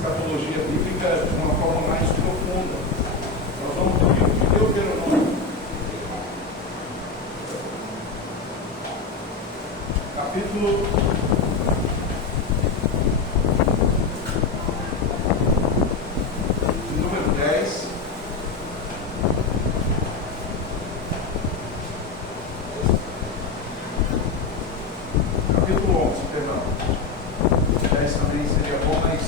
escatologia bíblica de uma forma mais profunda. Nós vamos no livro de Deuteronômio, capítulo 10. Capítulo 11, perdão. 10 também seria bom, mas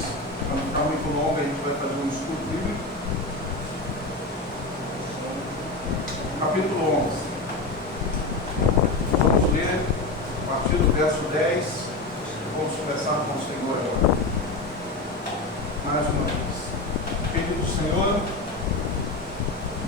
para não ficar muito longo, a gente vai fazer um estudo bíblico. Capítulo 11. Vamos ler a partir do verso 10. Vamos conversar com o Senhor agora. Mais uma vez. Filho do Senhor,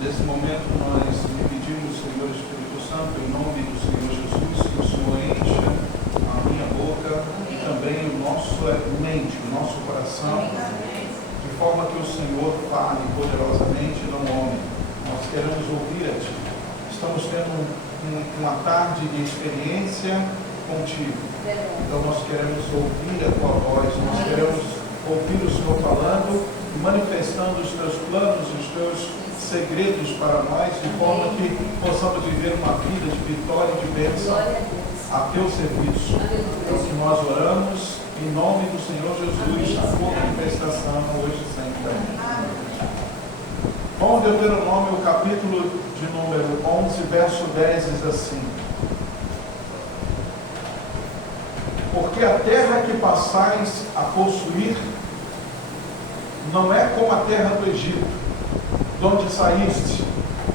nesse momento nós pedimos, Senhor Espírito Santo, em nome do Senhor Jesus, que o Senhor encha a minha boca e também o nosso mente, o nosso coração, de forma que o Senhor fale poderosamente, não homem. Nós queremos ouvir a Ti. Estamos tendo uma tarde de experiência contigo. Então nós queremos ouvir a Tua voz, nós queremos ouvir o Senhor falando e manifestando os Teus planos, os Teus segredos para nós, de forma que possamos viver uma vida de vitória e de bênção a Teu serviço. É o que nós oramos em nome do Senhor Jesus, a Tua manifestação hoje e sempre. Vamos Deuteronômio, capítulo de número 11, verso 10, diz assim: porque a terra que passais a possuir não é como a terra do Egito, de onde saíste,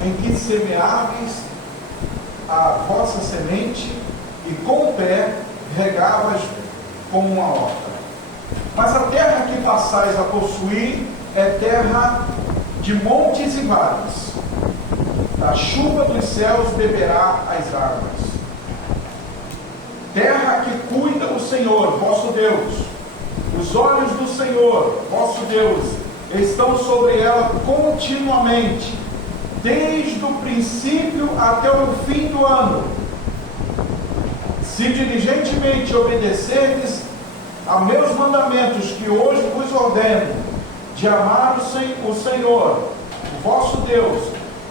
em que semeáveis a vossa semente e com o pé regavas como uma horta. Mas a terra que passais a possuir é terra de montes e vales. Da chuva dos céus beberá as águas. Terra que cuida o Senhor, vosso Deus. Os olhos do Senhor, vosso Deus, estão sobre ela continuamente, desde o princípio até o fim do ano. Se diligentemente obedecerdes a meus mandamentos que hoje vos ordeno, de amar o Senhor, o vosso Deus,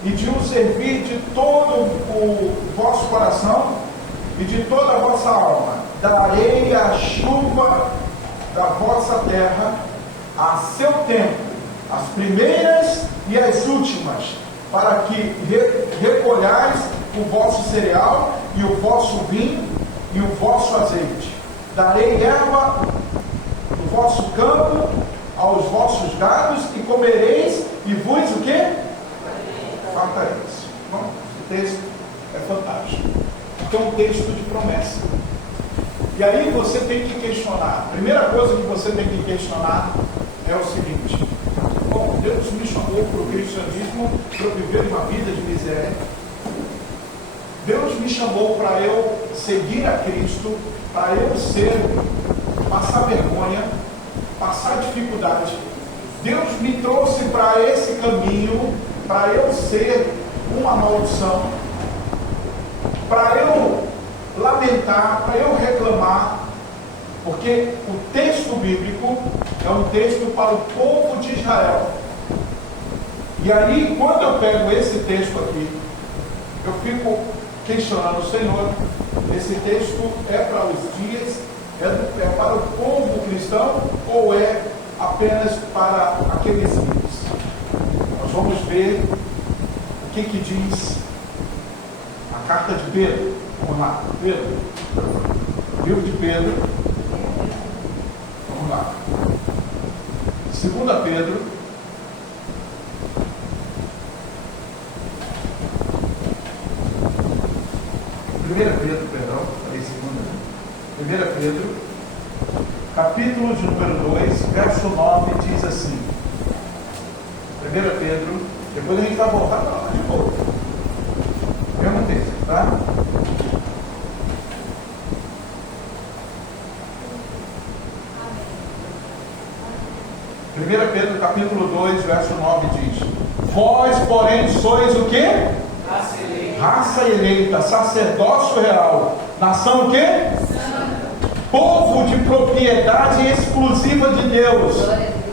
e de o servir de todo o vosso coração e de toda a vossa alma, darei a chuva da vossa terra a seu tempo, as primeiras e as últimas, para que recolhais o vosso cereal e o vosso vinho e o vosso azeite. Darei erva no vosso campo aos vossos gados e comereis e vos o quê? Fartareis. Bom, esse texto é fantástico. É um texto de promessa. E aí você tem que questionar. A primeira coisa que você tem que questionar é o seguinte: bom, Deus me chamou para o cristianismo para eu viver uma vida de miséria. Deus me chamou para eu seguir a Cristo, para eu passar vergonha, passar dificuldade. Deus me trouxe para esse caminho, para eu ser uma maldição, para eu lamentar, para eu reclamar, porque o texto bíblico é um texto para o povo de Israel. E aí, quando eu pego esse texto aqui, eu fico questionando: o Senhor, esse texto é para os dias, é para o povo cristão ou é apenas para aqueles dias? Nós vamos ver o que diz a carta de Pedro. Vamos lá, Pedro, livro de Pedro, vamos lá, 2 Pedro, capítulo de número 2, verso 9, diz assim: 1 Pedro, depois a gente vai voltar para lá de novo, mesmo texto, tá? 1 Pedro capítulo 2, verso 9 diz: vós, porém, sois o quê? Raça eleita, sacerdócio real, nação o quê? Povo de propriedade exclusiva de Deus,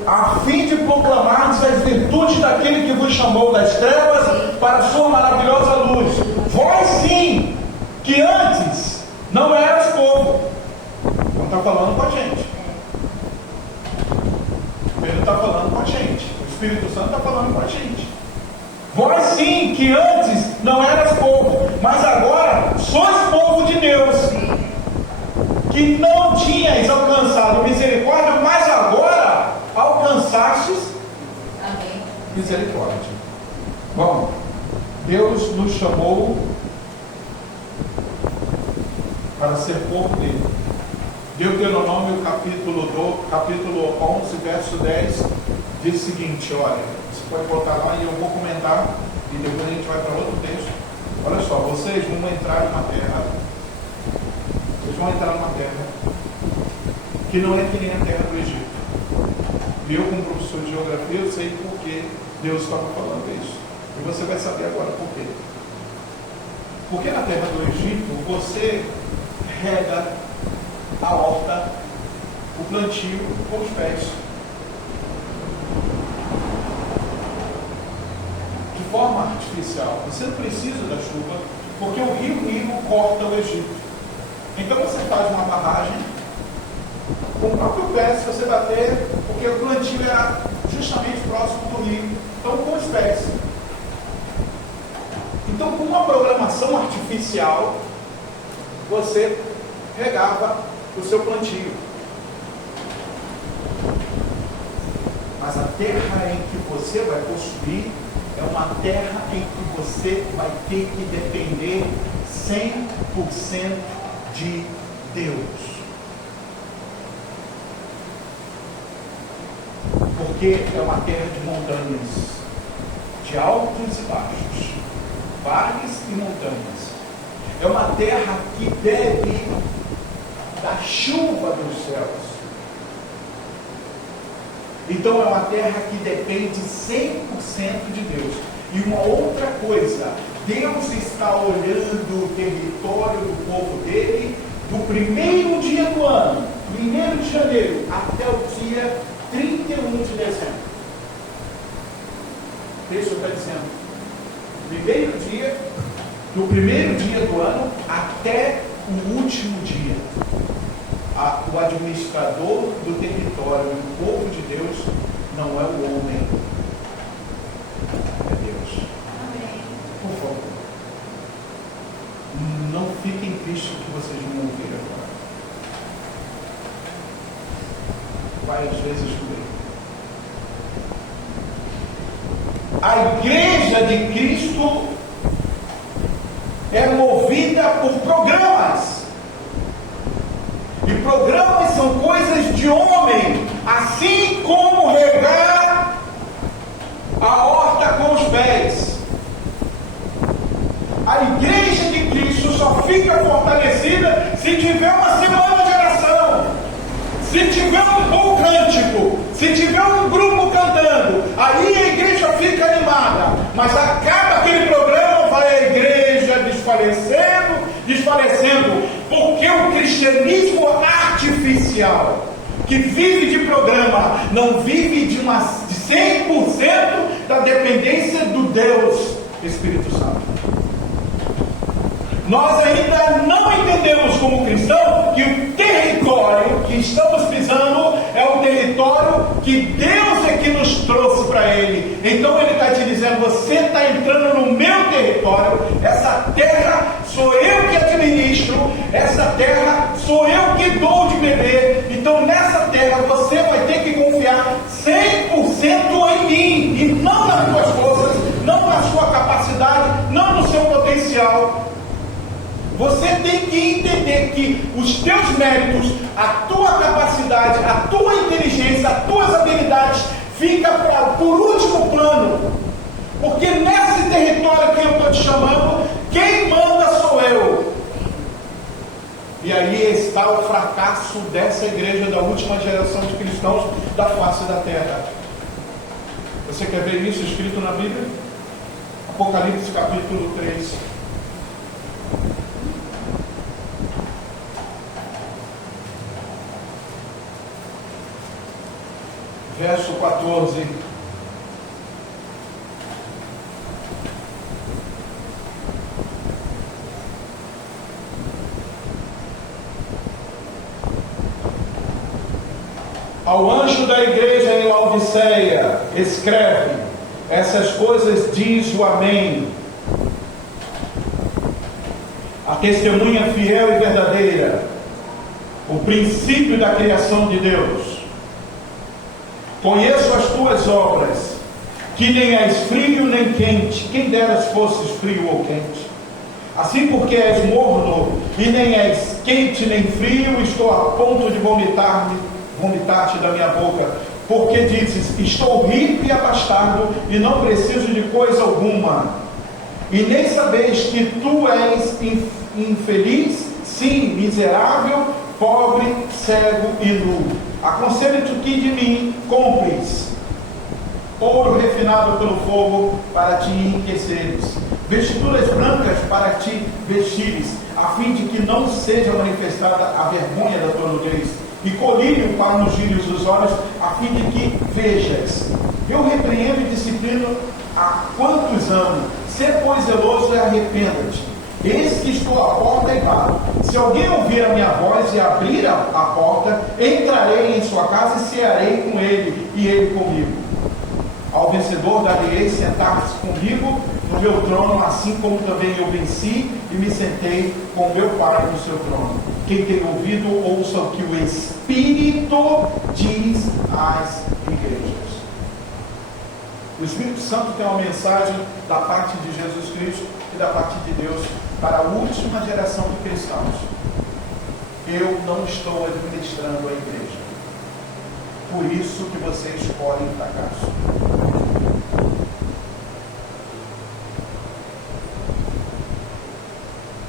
a fim de proclamarmos as virtudes daquele que vos chamou das trevas para a sua maravilhosa luz. Vós sim, que antes não eras povo. Não está falando com a gente. Pedro está falando com a gente. O Espírito Santo está falando com a gente. Vós sim, que antes não eras povo, mas agora sois povo de Deus, que não tinhais alcançado misericórdia, mas agora alcançastes misericórdia. Bom, Deus nos chamou para ser povo dele. Deuteronômio capítulo 11, verso 10, diz o seguinte, olha, você pode botar lá e eu vou comentar, e depois a gente vai para outro texto. Olha só, vocês vão entrar numa terra, que não é que nem a terra do Egito. E eu, como professor de geografia, eu sei por que Deus estava falando isso. E você vai saber agora por quê. Porque na terra do Egito, você rega a horta, o plantio com os pés. De forma artificial. Você não precisa da chuva, porque o rio Nilo corta o Egito. Então você faz uma barragem com o próprio pé, se você bater, porque o plantio era justamente próximo do rio. Então com os pés. Então com uma programação artificial, você regava o seu plantio. Mas a terra em que você vai possuir é uma terra em que você vai ter que depender 100% de Deus. Porque é uma terra de montanhas, de altos e baixos, vales e montanhas. É uma terra que deve da chuva dos céus. Então é uma terra que depende 100% de Deus. E uma outra coisa, Deus está olhando o território do povo dele do primeiro dia do ano, 1º de janeiro, até o dia 31 de dezembro. Isso está dizendo. Do primeiro dia do ano até o último dia. O administrador do território, o povo de Deus, não é o homem, é Deus. Amém. Por favor, não fiquem tristes que vocês vão ouvir agora. Várias vezes por aí. A igreja de Cristo é movida por programas. E programas são coisas de homem, assim como regar a horta com os pés. A igreja de Cristo só fica fortalecida se tiver uma semana de oração, se tiver um bom cântico, se tiver um grupo cantando, aí a igreja fica animada. Mas acaba aquele programa, vai a igreja desfalecendo, porque o cristianismo artificial, que vive de programa, não vive de 100% da dependência do Deus Espírito Santo. Nós ainda não entendemos como cristão que o território que estamos pisando é um território que Deus é que nos trouxe para ele. Então ele está te dizendo, você está entrando no meu território, essa terra sou eu que administro, essa terra sou eu que dou de beber. Então nessa terra você vai ter que confiar 100% em mim, e não nas suas forças, não na sua capacidade, não no seu potencial. Você tem que entender que os teus méritos, a tua capacidade, a tua inteligência, as tuas habilidades fica por último plano. Porque nesse território que eu estou te chamando, quem manda sou eu. E aí está o fracasso dessa igreja da última geração de cristãos da face da terra. Você quer ver isso escrito na Bíblia? Apocalipse capítulo 3. Verso 4 14. Ao anjo da igreja em Laodiceia, escreve: essas coisas diz o Amém, a testemunha fiel e verdadeira, o princípio da criação de Deus. Conheço as tuas obras, que nem és frio nem quente, quem deras fosses frio ou quente. Assim, porque és morno e nem és quente nem frio, estou a ponto de vomitar-te da minha boca, porque dizes: estou rico e abastado e não preciso de coisa alguma, e nem sabeis que tu és infeliz, sim, miserável, pobre, cego e nu. Aconselho-te que de mim compres ouro refinado pelo fogo para te enriqueceres, vestiduras brancas para te vestires, a fim de que não seja manifestada a vergonha da tua nudez, e colírio para ungir os olhos, a fim de que vejas. Eu repreendo e disciplino a quantos amo. Sê, pois, zeloso e arrependa-te. Eis que estou à porta e bato. Se alguém ouvir a minha voz e abrir a porta, entrarei em sua casa e cearei com ele e ele comigo. Ao vencedor darei sentar-se comigo no meu trono, assim como também eu venci e me sentei com meu Pai no seu trono. Quem tem ouvido, ouça o que o Espírito diz às igrejas. O Espírito Santo tem uma mensagem da parte de Jesus Cristo e da parte de Deus para a última geração de cristãos. Eu não estou administrando a igreja. Por isso que você escolhe o fracasso.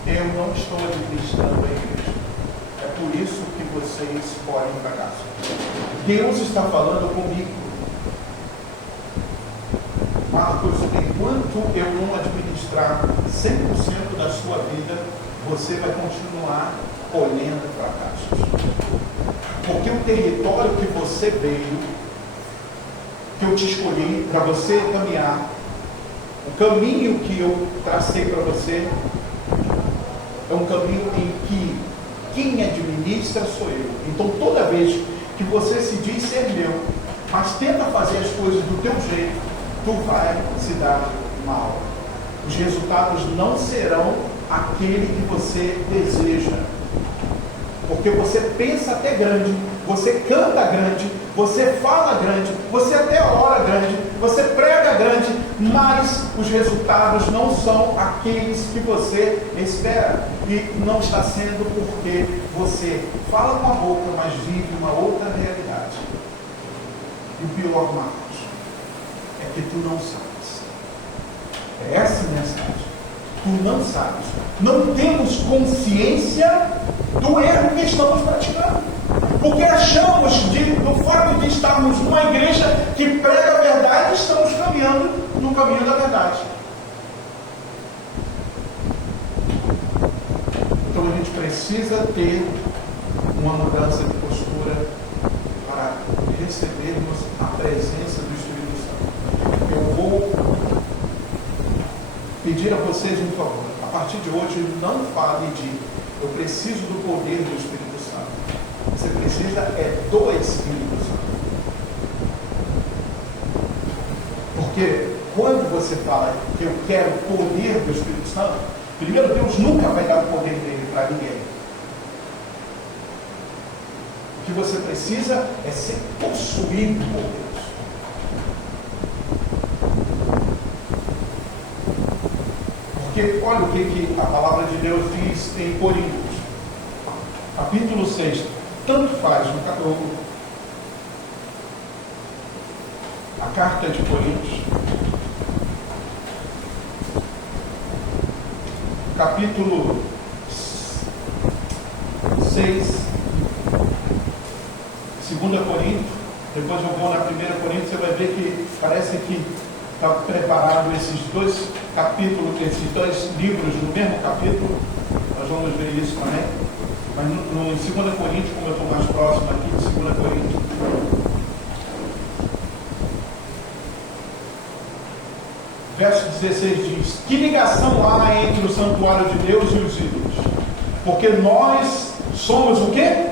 Eu não estou administrando a igreja. É por isso que você escolhe o fracasso. Deus está falando comigo. Marcos, enquanto eu não administrar 100% da sua vida, você vai continuar colhendo fracassos. Porque o território que você veio, que eu te escolhi para você caminhar, o caminho que eu tracei para você, é um caminho em que quem administra sou eu. Então toda vez que você se diz ser meu, mas tenta fazer as coisas do teu jeito, tu vai se dar mal. Os resultados não serão aquele que você deseja. Porque você pensa até grande, você canta grande, você fala grande, você até ora grande, você prega grande, mas os resultados não são aqueles que você espera. E não está sendo porque você fala com a boca, mas vive uma outra realidade. E o pior, Marcos, é que tu não sabes. É essa a mensagem. Tu não sabes. Não temos consciência do erro que estamos praticando. Porque achamos do fato de estarmos numa igreja que prega a verdade, estamos caminhando no caminho da verdade. Então a gente precisa ter uma mudança de postura para recebermos a presença do Espírito Santo. Eu vou pedir a vocês um favor. A partir de hoje, não fale de eu preciso do poder do Espírito Santo. Você precisa do Espírito Santo. Porque quando você fala que eu quero o poder do Espírito Santo, primeiro, Deus nunca vai dar o poder dele para ninguém. O que você precisa é ser possuído por Deus. Porque olha o que a palavra de Deus diz em Coríntios, capítulo 6. Tanto faz a carta de Coríntios, capítulo 6, 2 Coríntios, depois eu vou na 1 Coríntios, você vai ver que parece que está preparado esses dois capítulos, esses dois livros no mesmo capítulo. Nós vamos ver isso também. Mas no 2 Coríntios, como eu estou mais próximo aqui de 2 Coríntios, Verso 16 diz: que ligação há entre o santuário de Deus e os ídolos? Porque nós somos o quê?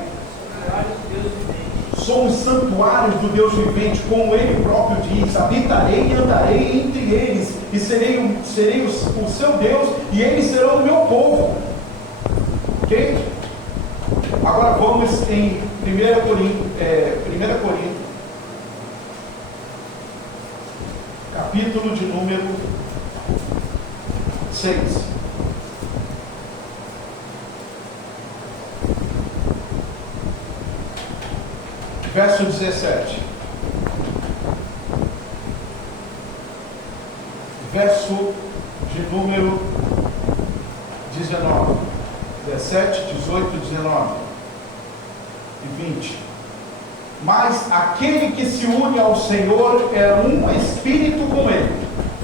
Somos santuários do Deus vivente, como Ele próprio diz: habitarei e andarei entre eles, e serei o seu Deus, e eles serão o meu povo. Ok? Agora vamos em 1 Coríntios, capítulo de número 6. Verso 17. Verso de número 19. 17, 18, 19 e 20. Mas aquele que se une ao Senhor é um espírito com Ele.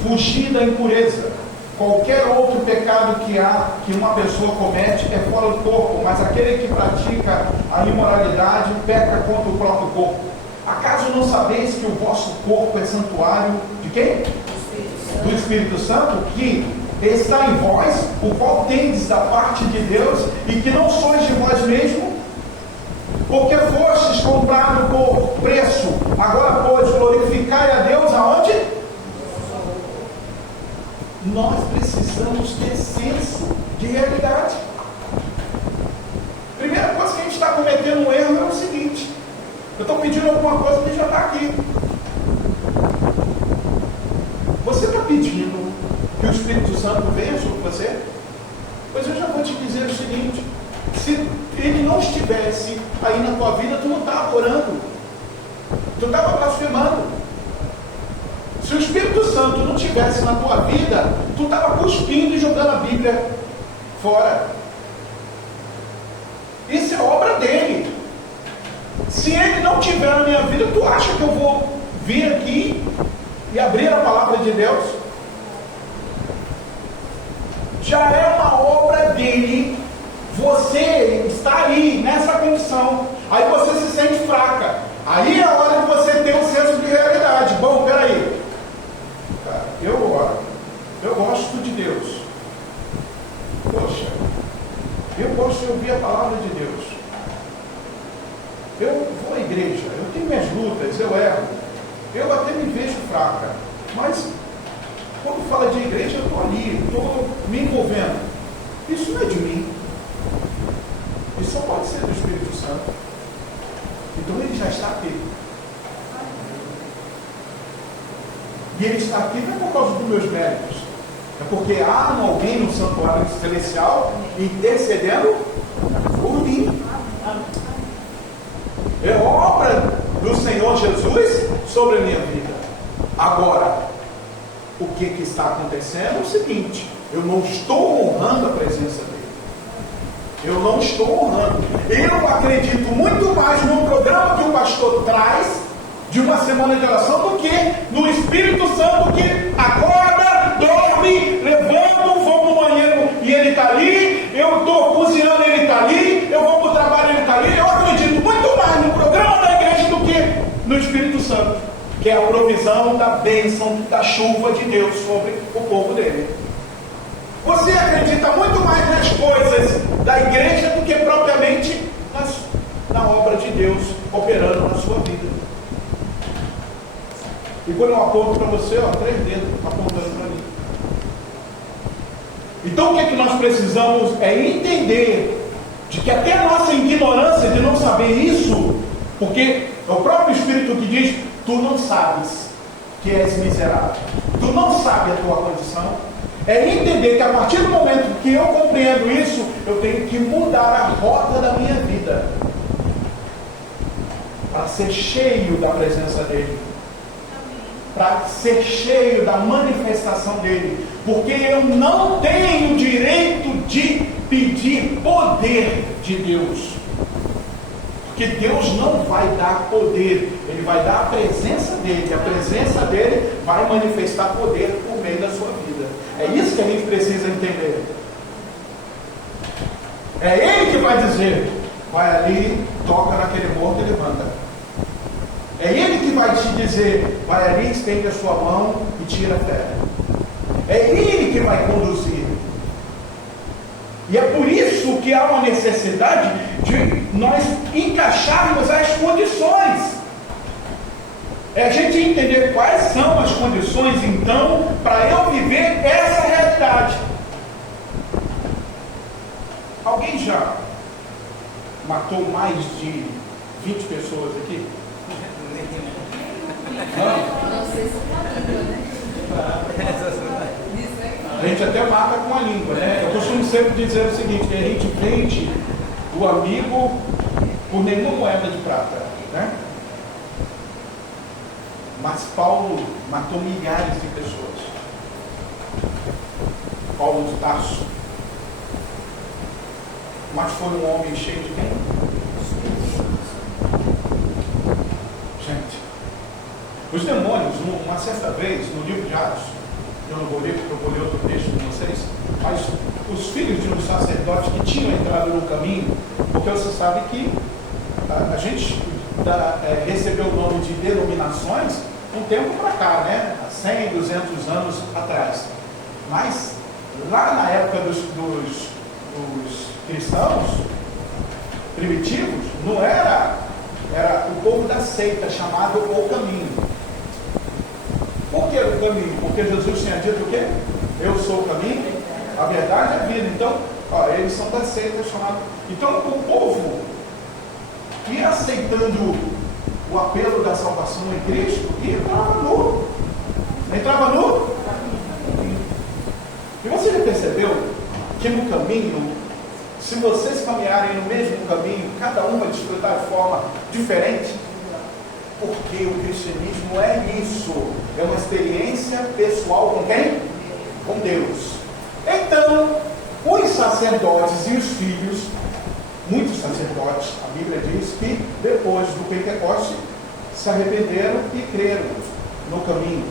Fugir da impureza. Qualquer outro pecado que uma pessoa comete é fora do corpo, mas aquele que pratica a imoralidade peca contra o próprio corpo. Acaso não sabeis que o vosso corpo é santuário de quem? Do Espírito Santo, que está em vós, o qual tendes da parte de Deus, e que não sois de vós mesmo, porque fostes comprado por preço. Agora, pois, glorificai a Deus aonde? Nós precisamos ter senso de realidade. Primeira coisa que a gente está cometendo um erro é o seguinte: eu estou pedindo alguma coisa que já está aqui. Você está pedindo que o Espírito Santo venha sobre você? Pois eu já vou te dizer o seguinte: se ele não estivesse aí na tua vida, tu não estava orando, tu estava blasfemando. Se o Espírito Santo não estivesse na tua vida, tu estava cuspindo e jogando a Bíblia fora. Isso é obra dele. Se ele não estiver na minha vida, tu acha que eu vou vir aqui e abrir a palavra de Deus? Já é uma obra dele. Você está aí nessa condição, aí você se sente fraca, aí é a hora de você ter um senso de realidade. Bom, peraí, cara, eu gosto de Deus, poxa, eu gosto de ouvir a palavra de Deus, eu vou à igreja, eu tenho minhas lutas, eu erro, eu até me vejo fraca, mas quando fala de igreja eu estou ali, estou me envolvendo. Isso não é de mim. Isso só pode ser do Espírito Santo. Então ele já está aqui. E ele está aqui não é por causa dos meus méritos. É porque há alguém no santuário celestial intercedendo por mim. É obra do Senhor Jesus sobre a minha vida. Agora, o que está acontecendo é o seguinte: eu não estou honrando a presença dele. Eu não estou honrando. Eu acredito muito mais no programa que o pastor traz de uma semana de oração do que no Espírito Santo, que acorda, dorme, levanta, vou no banheiro e ele está ali, eu estou cozinhando, ele está ali, eu vou para o trabalho, ele está ali. Eu acredito muito mais no programa da igreja do que no Espírito Santo, que é a provisão da bênção da chuva de Deus sobre o povo dele. Você acredita muito mais nas coisas da igreja do que propriamente na obra de Deus operando na sua vida. E quando eu aponto para você, 3 dedos apontando para mim. Então o que nós precisamos é entender de que até a nossa ignorância de não saber isso, porque é o próprio Espírito que diz: tu não sabes que és miserável, tu não sabes a tua condição. É entender que a partir do momento que eu compreendo isso, eu tenho que mudar a rota da minha vida para ser cheio da presença dele, para ser cheio da manifestação dele, porque eu não tenho direito de pedir poder de Deus, porque Deus não vai dar poder, ele vai dar a presença dele, e a presença dele vai manifestar poder por meio da sua vida. É isso que a gente precisa entender. É ele que vai dizer: vai ali, toca naquele morto e levanta. É ele que vai te dizer: vai ali, estende a sua mão e tira a pedra. É Ele que vai conduzir. E é por isso que há uma necessidade de nós encaixarmos as condições. É a gente entender quais são as condições, então, para eu viver essa realidade. Alguém já matou mais de 20 pessoas aqui? Não sei se tá língua, né? A gente até mata com a língua, né? Eu costumo sempre dizer o seguinte, que a gente vende o amigo por nenhuma moeda de prata, né? Mas Paulo matou milhares de pessoas. Paulo de Tarso. Mas foi um homem cheio de quem? Gente, os demônios, uma certa vez, no livro de Atos, eu não vou ler porque eu vou ler outro texto com vocês, mas os filhos de um sacerdote que tinham entrado no caminho, porque você sabe que a gente recebeu o nome de denominações um tempo para cá, né? Há 100, 200 anos atrás. Mas lá na época dos cristãos primitivos, não era o povo da seita chamado o caminho. Por que o caminho? Porque Jesus tinha dito o quê? Eu sou o caminho, a verdade e a vida. Então, eles são da seita chamada. Então, o povo ia aceitando o apelo da salvação em Cristo e entrava no. E você já percebeu que no caminho, se vocês caminharem no mesmo caminho, cada um vai desfrutar de forma diferente? Porque o cristianismo é isso, é uma experiência pessoal com quem? Com Deus. Então, os sacerdotes e os filhos, muitos sacerdotes, a Bíblia diz que depois do Pentecoste se arrependeram e creram no caminho.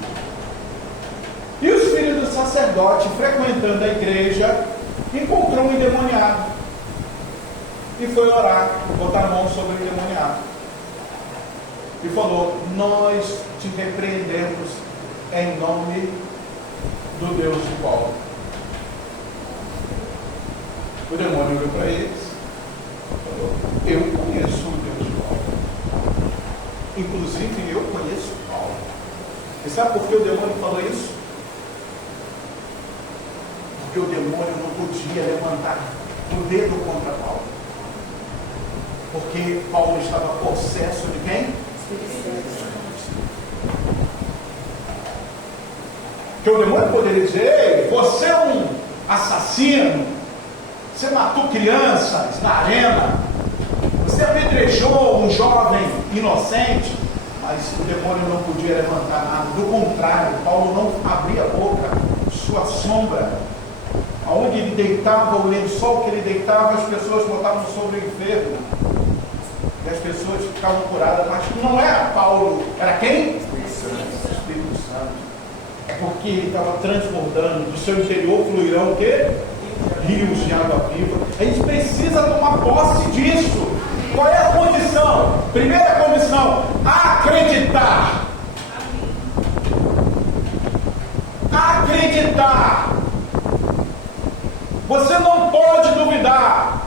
E os filhos do sacerdote, frequentando a igreja, encontrou um endemoniado e foi orar, botar a mão sobre o endemoniado e falou: nós te repreendemos em nome do Deus de Paulo. O demônio olhou para eles e falou: eu conheço o Deus de Paulo, inclusive eu conheço Paulo. E sabe por que o demônio falou isso? Porque o demônio não podia levantar o dedo contra Paulo, porque Paulo estava possesso de quem? Que o demônio poderia dizer: ei, você é um assassino, você matou crianças na arena, você apedrejou um jovem inocente. Mas o demônio não podia levantar nada, do contrário, Paulo não abria a boca, sua sombra, aonde ele deitava, o lençol que ele deitava, as pessoas botavam sobre o enfermo, e as pessoas ficavam curadas. Mas não era Paulo, era quem? O Espírito Santo. É porque ele estava transbordando, do seu interior fluirão o quê? Rios de água viva. A gente precisa tomar posse disso. Qual é a condição? Primeira condição: acreditar. Acreditar. Você não pode duvidar.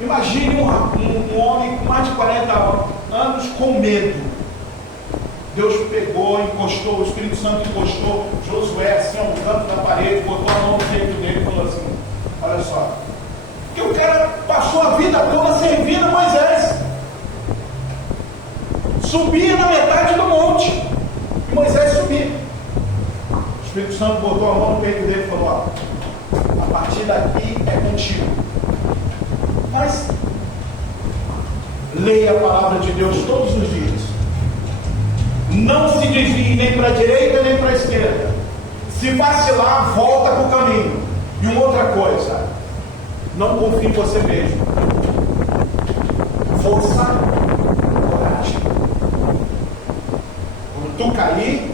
Imagine um homem com mais de 40 anos com medo. Deus pegou, encostou, o Espírito Santo encostou Josué assim ao canto da parede, botou a mão no peito dele e falou assim: olha só, que o cara passou a vida toda servindo Moisés, subia na metade do monte e Moisés subia. O Espírito Santo botou a mão no peito dele e falou: ó, a partir daqui é contigo, mas leia a palavra de Deus todos os dias, não se desvie nem para a direita nem para a esquerda, se vacilar, volta para o caminho. E uma outra coisa: não confie em você mesmo. Força, coragem. Quando tu cair,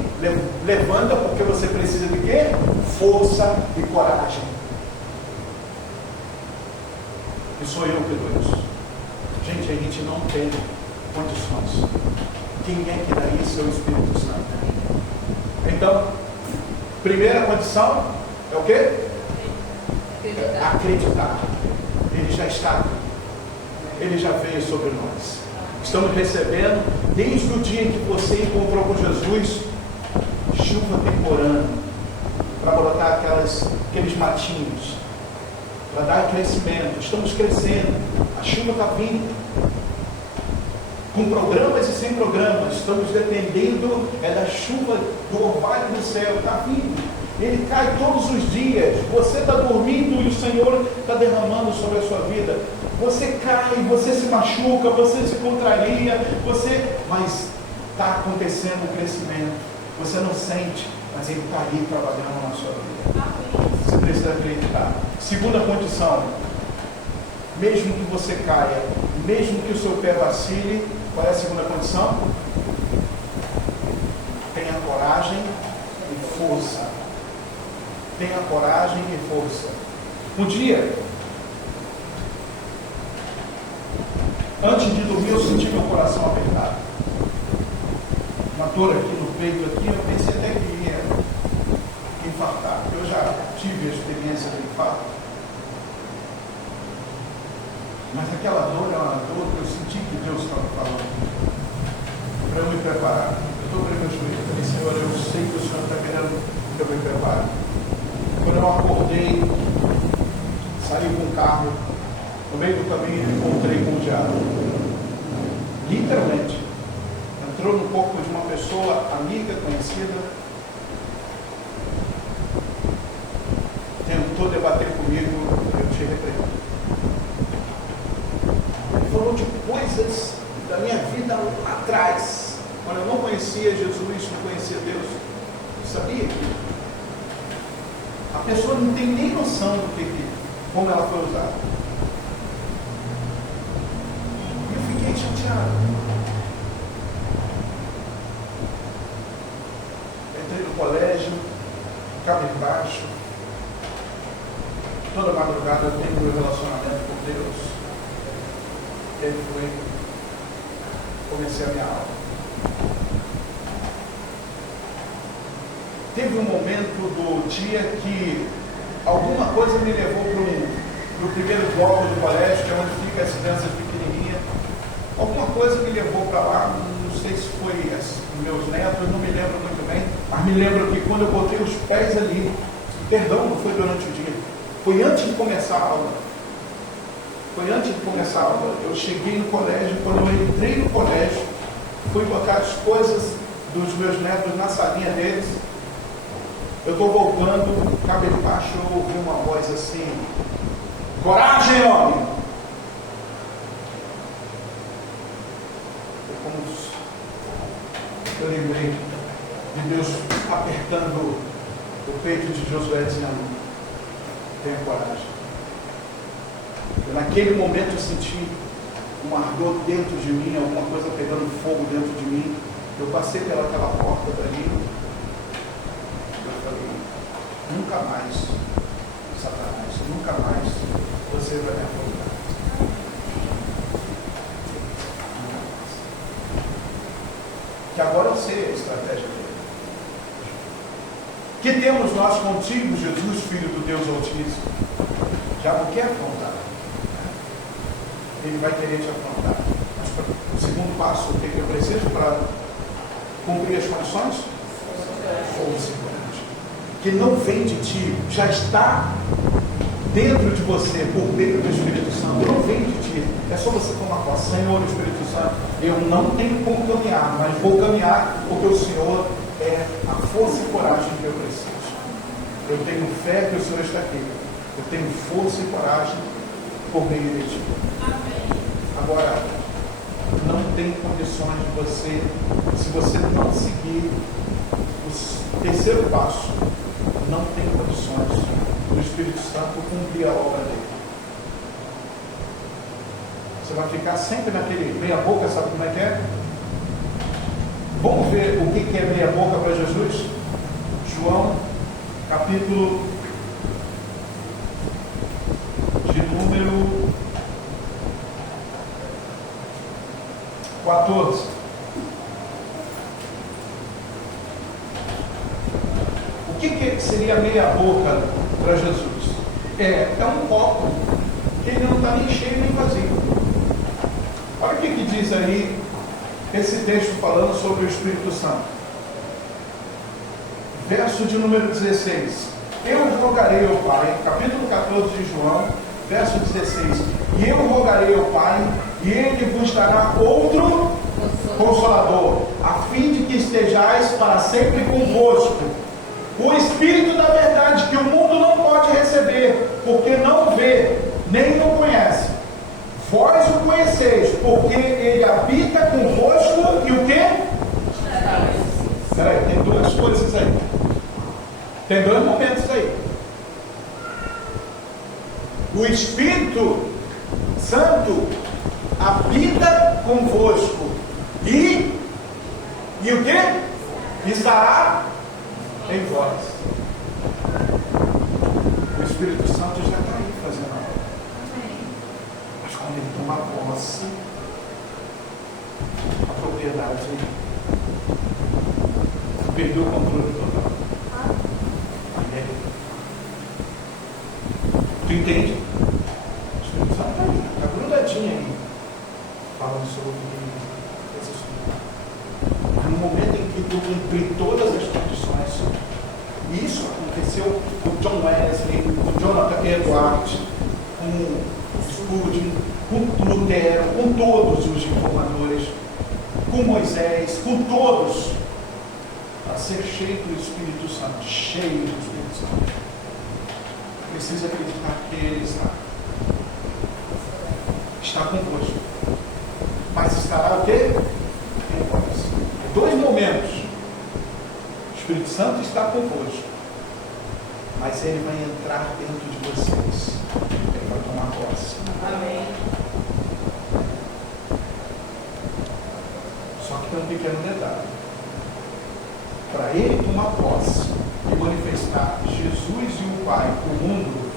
levanta, porque você precisa de quê? Força e coragem. E sou eu que dou isso. Gente, a gente não tem condições. Quem é que dá isso? É o Espírito Santo. Então, Primeira condição é o quê? Acreditar. Acreditar. Ele já está aqui. Ele já veio sobre nós. Estamos recebendo, desde o dia em que você encontrou com Jesus, chuva temporânea, para brotar aqueles matinhos, para dar crescimento. Estamos crescendo, a chuva está vindo, com programas e sem programas. Estamos dependendo da chuva do orvalho do céu, está vindo. Ele cai todos os dias. Você está dormindo e o Senhor está derramando sobre a sua vida. Você cai, você se machuca, você se contraria, mas está acontecendo o crescimento. Você não sente, mas Ele está aí trabalhando na sua vida. Você precisa acreditar. Segunda condição, mesmo que você caia, mesmo que o seu pé vacile, qual é a segunda condição? Tenha coragem e força. Tenha coragem e força. Um dia, antes de dormir, eu senti meu coração apertado. Uma dor aqui no peito, aqui, eu pensei até que ia infartar. Eu já tive a experiência do infarto. Mas aquela dor é uma dor que eu senti que Deus estava falando para eu me preparar. Eu dobrei meu joelho e falei, Senhor, eu sei que o Senhor está querendo que eu me prepare. Quando eu acordei, saí com o carro, no meio do caminho encontrei com o diabo. Literalmente. Entrou no corpo de uma pessoa amiga, conhecida, tentou debater comigo, eu te repreendo. Ele falou de coisas da minha vida lá atrás, quando eu não conhecia Jesus, não conhecia Deus. Eu sabia que a pessoa não tem nem noção do como ela foi usada. E eu fiquei chateado. Entrei no colégio, ficava embaixo. Toda madrugada eu tenho meu relacionamento com Deus. Ele foi, comecei a minha aula. Teve um momento do dia que alguma coisa me levou para o primeiro bloco do colégio, que é onde ficam as crianças pequenininhas. Alguma coisa me levou para lá, não sei se foi meus netos, não me lembro muito bem, mas me lembro que quando eu botei os pés ali, perdão, não foi durante o dia, foi antes de começar a aula. Foi antes de começar a aula. Eu cheguei no colégio, quando eu entrei no colégio, fui botar as coisas dos meus netos na salinha deles. Eu estou voltando, cabisbaixo, eu ouvi uma voz assim: coragem, homem! Eu lembrei de Deus apertando o peito de Josué, dizendo: tenha coragem. Eu, naquele momento eu senti um ardor dentro de mim, alguma coisa pegando fogo dentro de mim. Eu passei pelaquela porta dali. Eu falei: nunca mais, Satanás, nunca mais você vai me afrontar. Que agora eu sei a estratégia dele. Que temos nós contigo, Jesus, Filho do Deus Altíssimo? Já não quer afrontar. Ele vai querer te afrontar. Mas o segundo passo, o que eu preciso para cumprir as condições? Força e coragem. Que não vem de ti, já está dentro de você, por meio do Espírito Santo. Não vem de ti. É só você tomar posse. Senhor, Espírito Santo, eu não tenho como caminhar, mas vou caminhar porque o Senhor é a força e coragem que eu preciso. Eu tenho fé que o Senhor está aqui. Eu tenho força e coragem por meio de ti. Agora, não tem condições de você, se você não seguir o terceiro passo, não tem condições do Espírito Santo cumprir a obra dele. Você vai ficar sempre naquele meia boca, sabe como é que é? Vamos ver o que é meia boca para Jesus? João, capítulo de número 14. O que seria meia boca para Jesus? É um copo que ele não está nem cheio nem vazio. Olha o que diz aí esse texto falando sobre o Espírito Santo. Verso de número 16. Eu rogarei ao Pai, capítulo 14 de João, verso 16. E eu rogarei ao Pai, e Ele vos dará outro Consolador, a fim de que estejais para sempre convosco. O Espírito da verdade, que o mundo não pode receber, porque não vê, nem o conhece. Vós o conheceis, porque Ele habita convosco e o quê? Peraí, tem duas coisas aí. Tem dois momentos aí. O Espírito Santo habita convosco. E o que? Estará em vós. O Espírito Santo já está aí fazendo a obra. Mas quando ele toma posse, a propriedade perdeu o controle total. Tu entende? O Espírito Santo está aí, está grudadinho aí, falando sobre esse assunto. No momento em que tu cumprir todas as condições, e isso aconteceu com John Wesley, com Jonathan Edwards, com Spurgeon, com Lutero, com todos os reformadores, com Moisés, com todos, para ser cheio do Espírito Santo, cheio do Espírito Santo. Precisa acreditar que Ele está convosco. Mas estará o quê? Em vós. Dois momentos. O Espírito Santo está convosco, mas Ele vai entrar dentro de vocês. Ele vai tomar posse. Amém. Só que tem um pequeno detalhe. Para Ele tomar posse e manifestar Jesus e o Pai para o mundo,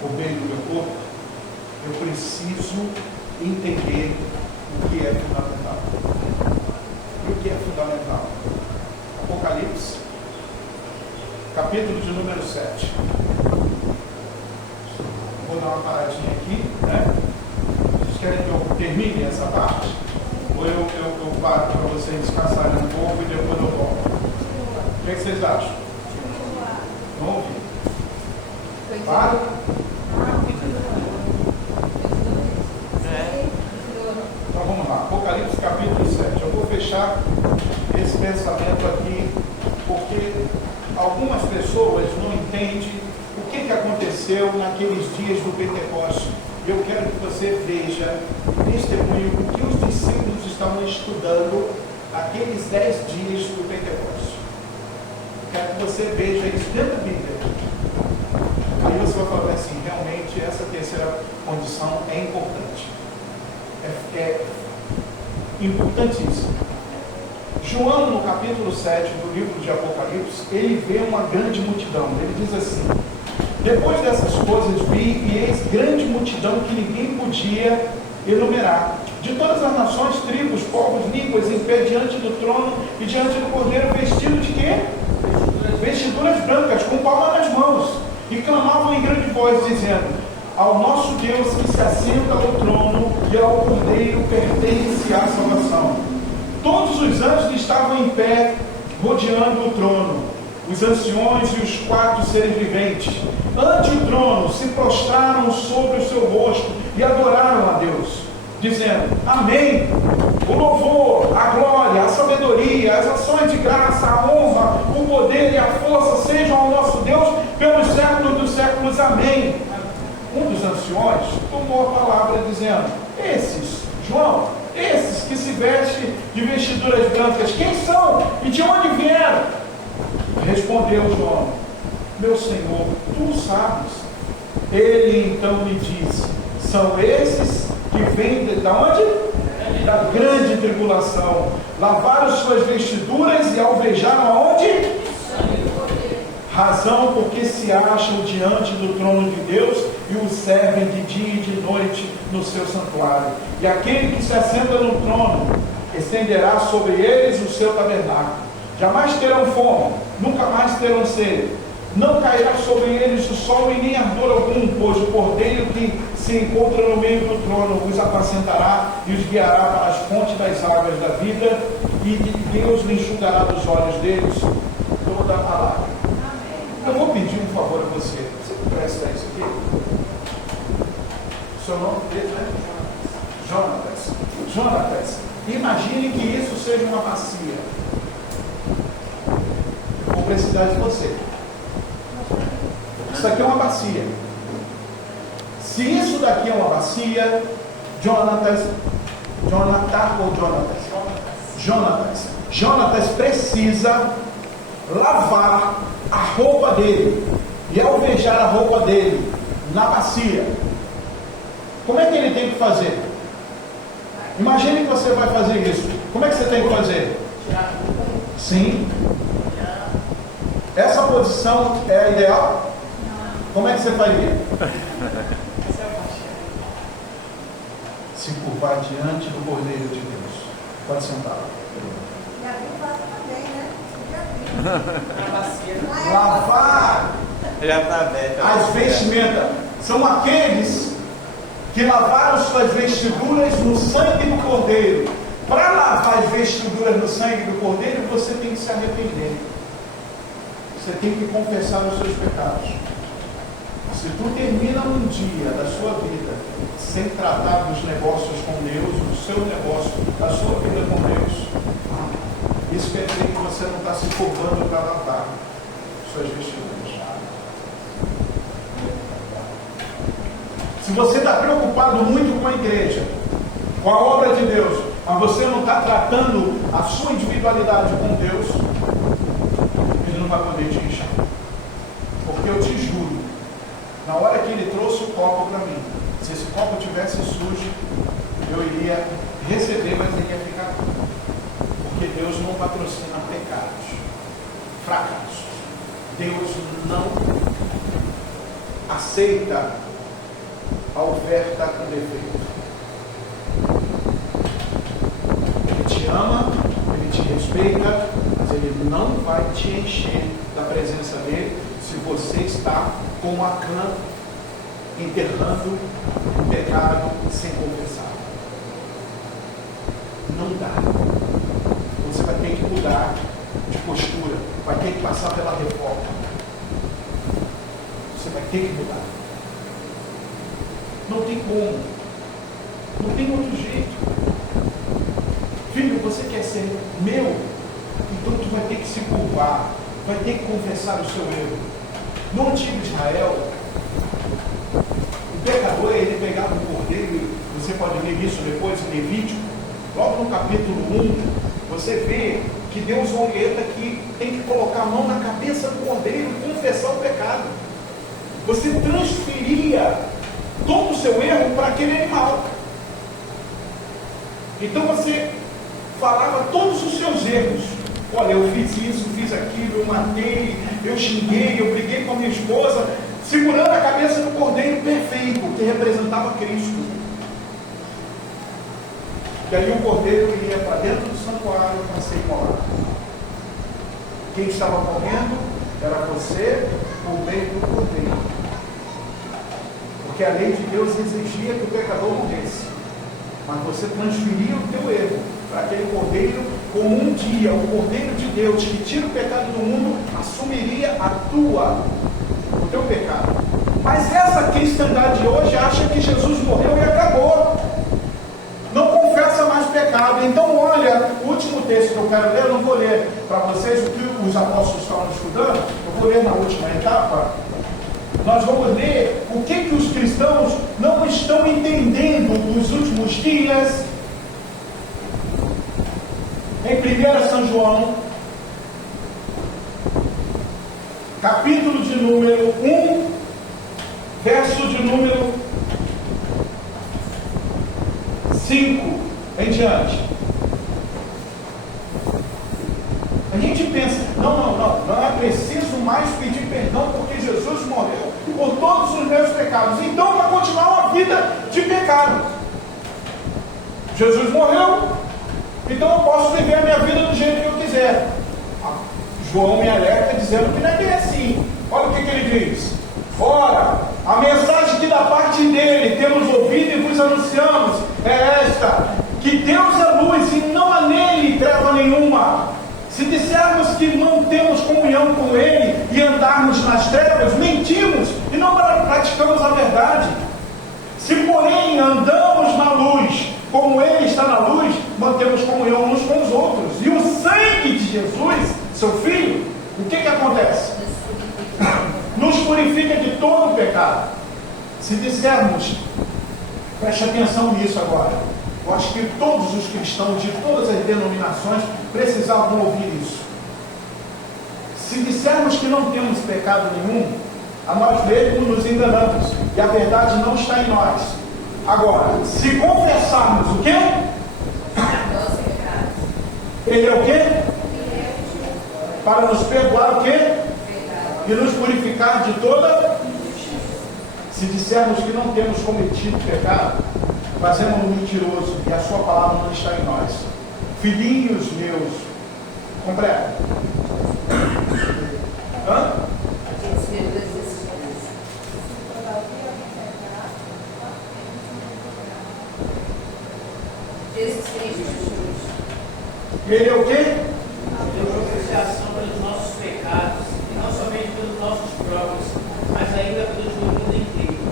por meio do meu corpo, eu preciso entender o que é fundamental. E o que é fundamental? Apocalipse, capítulo de número 7. Vou dar uma paradinha aqui, né? Vocês querem que eu termine essa parte? Ou eu paro para vocês descansarem um pouco e depois eu volto? O que vocês acham? Vamos ouvir. Para? Então vamos lá. Apocalipse capítulo 7. Eu vou fechar esse pensamento aqui, porque algumas pessoas não entendem o que aconteceu naqueles dias do Pentecostes. Eu quero que você veja, testemunho, o que os discípulos estavam estudando aqueles 10 dias do Pentecostes. Quero que você veja isso dentro da Bíblia. Aí você vai falar assim, realmente essa terceira condição é importante. É importantíssimo. João, no capítulo 7 do livro de Apocalipse, ele vê uma grande multidão. Ele diz assim: depois dessas coisas vi e eis grande multidão que ninguém podia enumerar, de todas as nações, tribos, povos, línguas, em pé diante do trono e diante do Cordeiro, vestido de quê? Vestiduras brancas, com palma nas mãos, e clamavam em grande voz, dizendo: ao nosso Deus que se assenta ao trono e ao Cordeiro pertence a salvação. Todos os anjos estavam em pé, rodeando o trono, os anciões e os 4 seres viventes. Ante o trono se prostraram sobre o seu rosto e adoraram a Deus, dizendo: amém. O louvor, a glória, a sabedoria, as ações de graça, a honra, o poder e a força sejam ao nosso Deus pelos séculos dos séculos. Amém. Um dos anciões tomou a palavra dizendo: esses, João, esses que se vestem de vestiduras brancas, quem são e de onde vieram? Respondeu João: meu Senhor, tu sabes. Ele então lhe disse: são esses que vêm de onde? Da grande tribulação. Lavaram suas vestiduras e alvejaram aonde? Razão porque se acham diante do trono de Deus e o servem de dia e de noite no seu santuário. E aquele que se assenta no trono estenderá sobre eles o seu tabernáculo. Jamais terão fome, nunca mais terão sede. Não cairá sobre eles o sol e nem ardor algum, pois o cordeiro que se encontra no meio do trono os apacentará e os guiará para as fontes das águas da vida, e Deus lhe enxugará dos olhos deles toda a lágrima. Eu vou pedir um favor a você. Você presta isso aqui? O seu nome dele, né? Jonatas. Imagine que isso seja uma bacia. Vou precisar de você. Isso aqui é uma bacia. Se isso daqui é uma bacia, Jonatas precisa lavar a roupa dele e alvejar a roupa dele na bacia. Como é que ele tem que fazer? Imagine que você vai fazer isso. Como é que você tem que fazer? Sim. Essa posição é a ideal? Como é que você faria? Se curvar diante do Cordeiro de Deus. Pode sentar. Lavar as vestimentas. São aqueles que lavaram suas vestiduras no sangue do Cordeiro. Para lavar as vestiduras no sangue do Cordeiro, você tem que se arrepender. Você tem que confessar os seus pecados. Se tu termina um dia da sua vida sem tratar dos negócios com Deus, do seu negócio, da sua vida com Deus, isso quer dizer que você não está se curvando para lavar suas vestiduras. Se você está preocupado muito com a igreja, com a obra de Deus, mas você não está tratando a sua individualidade com Deus, Ele não vai poder te encher. Porque eu te juro, na hora que Ele trouxe o copo para mim, se esse copo tivesse sujo, eu iria receber, mas ele ia ficar puro. Porque Deus não patrocina pecados, fracassos. Deus não aceita a oferta com defeito. Ele te ama, Ele te respeita, mas Ele não vai te encher da presença dEle se você está como Acã, enterrando o pecado sem confessar. Não dá. Você vai ter que mudar de postura, vai ter que passar pela reforma. Você vai ter que mudar. Não tem como. Não tem outro jeito. Filho, você quer ser meu? Então tu vai ter que se curvar, vai ter que confessar o seu erro. No antigo Israel, o pecador, ele pegava um cordeiro, você pode ler isso depois em Levítico, logo no capítulo 1, você vê que Deus orienta que tem que colocar a mão na cabeça do cordeiro e confessar o pecado. Você transferia todo o seu erro para aquele animal. Então você falava todos os seus erros. Olha, eu fiz isso, fiz aquilo, eu matei, eu xinguei, eu briguei com a minha esposa, segurando a cabeça do cordeiro perfeito, que representava Cristo. E aí o cordeiro ia para dentro do santuário para ser imolado. Quem estava morrendo era você por meio do cordeiro. Porque a lei de Deus exigia que o pecador morresse. Mas você transferia o teu erro para aquele cordeiro, como um dia o cordeiro de Deus que tira o pecado do mundo assumiria o teu pecado. Mas essa cristandade hoje acha que Jesus morreu e acabou. Não confessa mais pecado. Então olha, o último texto que eu quero ler, eu não vou ler para vocês o que os apóstolos estavam estudando, eu vou ler na última etapa. Nós vamos ler o que os cristãos não estão entendendo nos últimos dias. Em 1 São João, capítulo de número 1, verso de número 5 em diante. A gente pensa, não é preciso mais pedir perdão porque Jesus morreu por todos os meus pecados. Então vai continuar uma vida de pecado. Jesus morreu, então eu posso viver a minha vida do jeito que eu quiser. A João me alerta dizendo que não é bem assim. Olha o que ele diz. Ora, a mensagem que da parte dele temos ouvido e vos anunciamos é esta: que Deus é luz e não há nele treva nenhuma. Se dissermos que não temos comunhão com ele e andarmos nas trevas, mentimos e não praticamos a verdade. Se porém andamos na luz, como ele está na luz, mantemos comunhão uns com os outros. E o sangue de Jesus, seu Filho, o que acontece? Nos purifica de todo o pecado. Se dissermos, preste atenção nisso agora. Eu acho que todos os cristãos de todas as denominações precisavam ouvir isso. Se dissermos que não temos pecado nenhum, a nós mesmos nos enganamos e a verdade não está em nós. Agora, se confessarmos o quê? Ele é o quê? Para nos perdoar o quê? E nos purificar de toda. Se dissermos que não temos cometido pecado, fazemos-no mentiroso e a sua palavra não está em nós. Filhinhos meus, compreende? Hã? Jesus Cristo. Ele é o quê? Propiciação pelos nossos pecados, e não somente pelos nossos próprios, mas ainda pelos do mundo inteiro.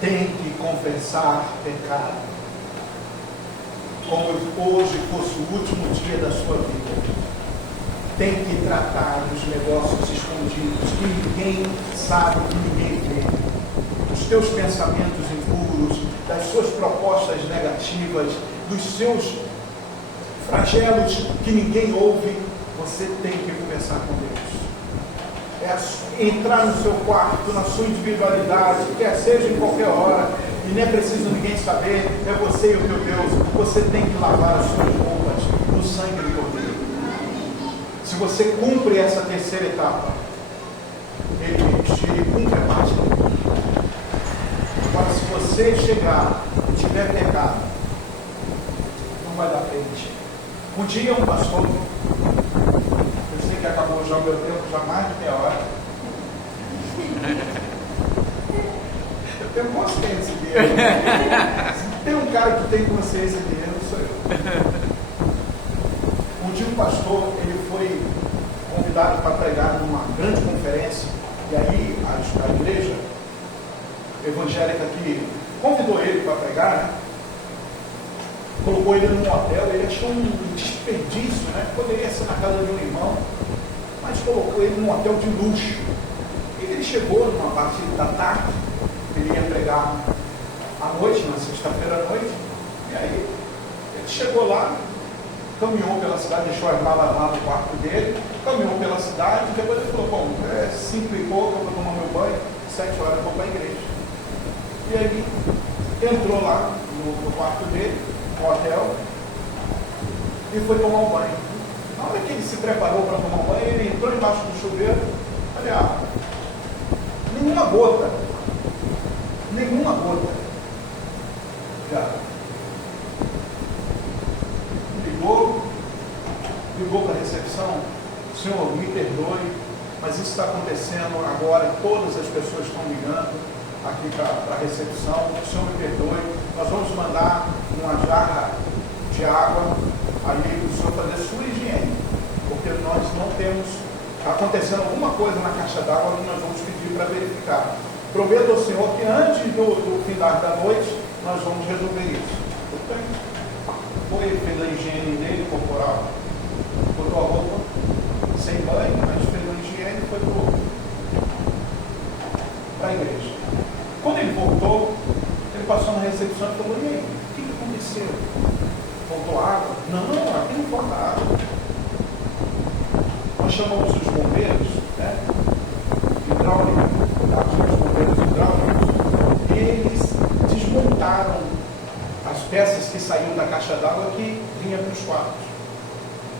Tem que confessar pecado, como hoje fosse o último dia da sua vida. Tem que tratar dos negócios escondidos, que ninguém sabe, que ninguém vê. Dos teus pensamentos impuros, das suas propostas negativas, dos seus flagelos que ninguém ouve, você tem que conversar com Deus. É entrar no seu quarto, na sua individualidade, quer seja em qualquer hora, e nem é preciso ninguém saber, é você e o teu Deus. Você tem que lavar as suas roupas no sangue do Cordeiro. Se você cumpre essa terceira etapa, ele cumpre a parte dele. Agora, se você chegar e tiver pecado, não vai dar frente. Um dia um pastor, eu sei que acabou já o meu tempo, já mais de meia hora. Eu tenho consciência dele. Se tem um cara que tem consciência dele, não sou eu. Um dia um pastor, ele foi convidado para pregar numa grande conferência, e aí a igreja evangélica que convidou ele para pregar, né? Colocou ele num hotel. Ele achou um desperdício, né? Poderia ser na casa de um irmão, mas colocou ele num hotel de luxo. E ele chegou numa parte da tarde, ele ia pregar à noite, na sexta-feira à noite, e aí ele chegou lá, caminhou pela cidade, deixou as malas lá no quarto dele, caminhou pela cidade, e depois ele falou: bom, é 5 e pouco, eu vou tomar meu banho, 7 horas eu vou para a igreja. E aí entrou lá no quarto dele, no hotel, e foi tomar um banho. Na hora que ele se preparou para tomar um banho, ele entrou embaixo do chuveiro. Olha, nenhuma gota. Já ligou para a recepção: senhor, me perdoe, mas isso está acontecendo agora, todas as pessoas estão ligando aqui para a recepção, o senhor me perdoe, nós vamos mandar uma jarra de água aí o senhor fazer sua higiene, porque nós não temos, acontecendo alguma coisa na caixa d'água que nós vamos pedir para verificar. Prometo ao senhor que antes do fim da noite nós vamos resolver isso. Foi, fez a higiene dele corporal, botou a roupa sem banho, mas fez a higiene e foi para a igreja. Quando ele voltou, ele passou na recepção e falou: e aí, o que aconteceu? Faltou água? Não, aqui não falta água. Nós chamamos os bombeiros, né? Hidráulica, os bombeiros hidráulicos, e eles desmontaram as peças que saíam da caixa d'água que vinha para os quartos.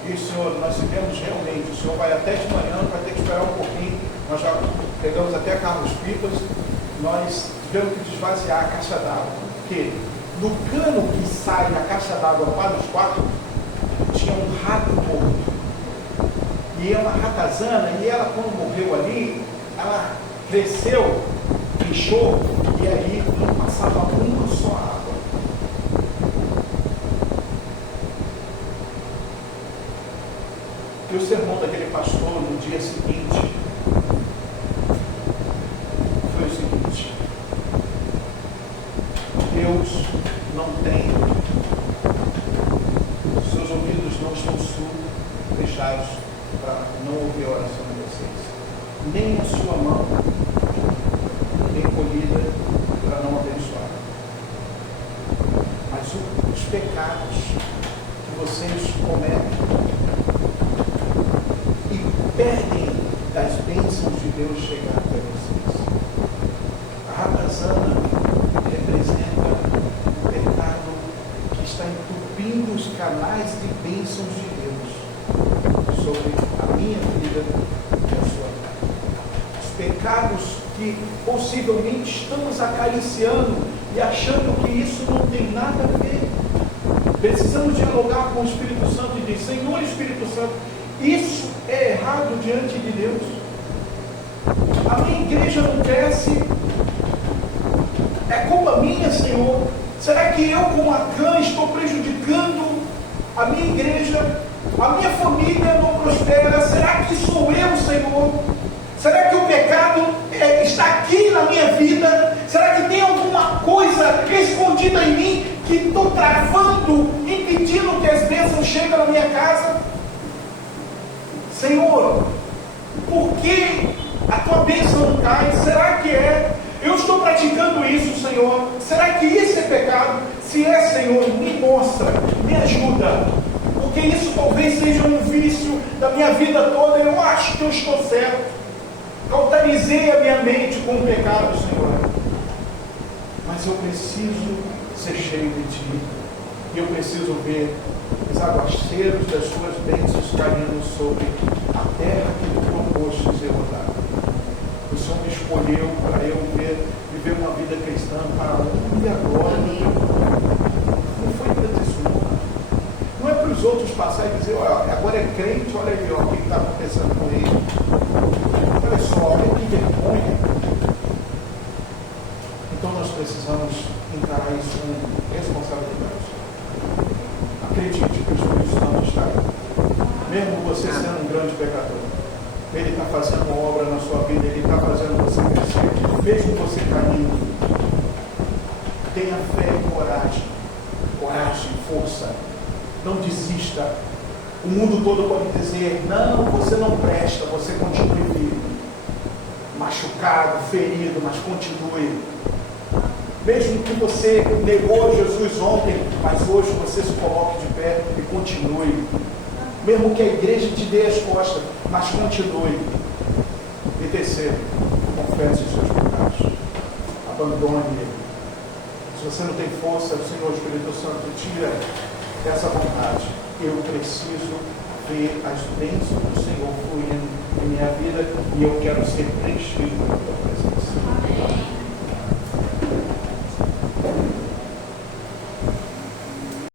E senhor, nós tivemos realmente, o senhor vai até de manhã, vai ter que esperar um pouquinho, nós já pegamos até carros-pipas, nós tivemos que desvaziar a caixa d'água, porque no cano que sai da caixa d'água para os quartos, tinha um rato morto. E é uma ratazana, e ela, quando morreu ali, ela cresceu, inchou, e aí não passava uma só água. E o sermão daquele pastor no dia seguinte foi o seguinte: Deus não tem, seus ouvidos não estão fechados para não ouvir a oração de vocês, nem a sua mão encolhida para não abençoar. Mas os pecados que vocês cometem e perdem das bênçãos de Deus chegar até vocês. A ratazana representa o pecado que está entupindo os canais de bênçãos de Deus sobre a minha vida e a sua vida. Os pecados que possivelmente estamos acariciando e achando que isso não tem nada a ver. Precisamos dialogar com o Espírito Santo e dizer: Senhor Espírito Santo, isso é errado diante de Deus. A minha igreja não cresce. É culpa minha, Senhor. Será que eu, como Acã, estou prejudicando a minha igreja? A minha família não prospera? Será que sou eu, Senhor? Será que o pecado está aqui na minha vida? Será que tem alguma coisa escondida em mim que estou travando, impedindo que as bênçãos cheguem na minha casa? Senhor, por que a tua bênção não cai? Será que é? Eu estou praticando isso, Senhor. Será que isso é pecado? Se é, Senhor, me mostra, me ajuda. Porque isso talvez seja um vício da minha vida toda. Eu acho que eu estou certo. Cauterizei a minha mente com o pecado, Senhor. Mas eu preciso ser cheio de Ti. E eu preciso ver os aguaceiros das Tuas bênçãos caindo sobre a terra que Tu propustes eu dar. O Senhor me escolheu para eu viver uma vida cristã para a honra e a glória do Teu nome. Não foi para testemunhar. Não é para os outros passar e dizer: olha, agora é crente, olha aí, ó, o que está acontecendo com ele. Olha só, olha que vergonha. Então nós precisamos encarar isso com responsabilidade. Acredite que o Espírito Santo está aí. Mesmo você sendo um grande pecador, Ele está fazendo uma obra na sua vida, Ele está fazendo você crescer, mesmo você caindo. Tenha fé e coragem, força. Não desista. O mundo todo pode dizer: não, você não presta, você continue vivo. Machucado, ferido, mas continue. Mesmo que você negou Jesus ontem, mas hoje você se coloque de pé e continue. Mesmo que a igreja te dê as costas, mas continue. E terceiro, confesse os seus pecados. Abandone ele. Se você não tem força, o Senhor Espírito Santo tira essa vontade. Eu preciso ver as bênçãos do Senhor fluindo em minha vida e eu quero ser preenchido pela tua presença. Amém.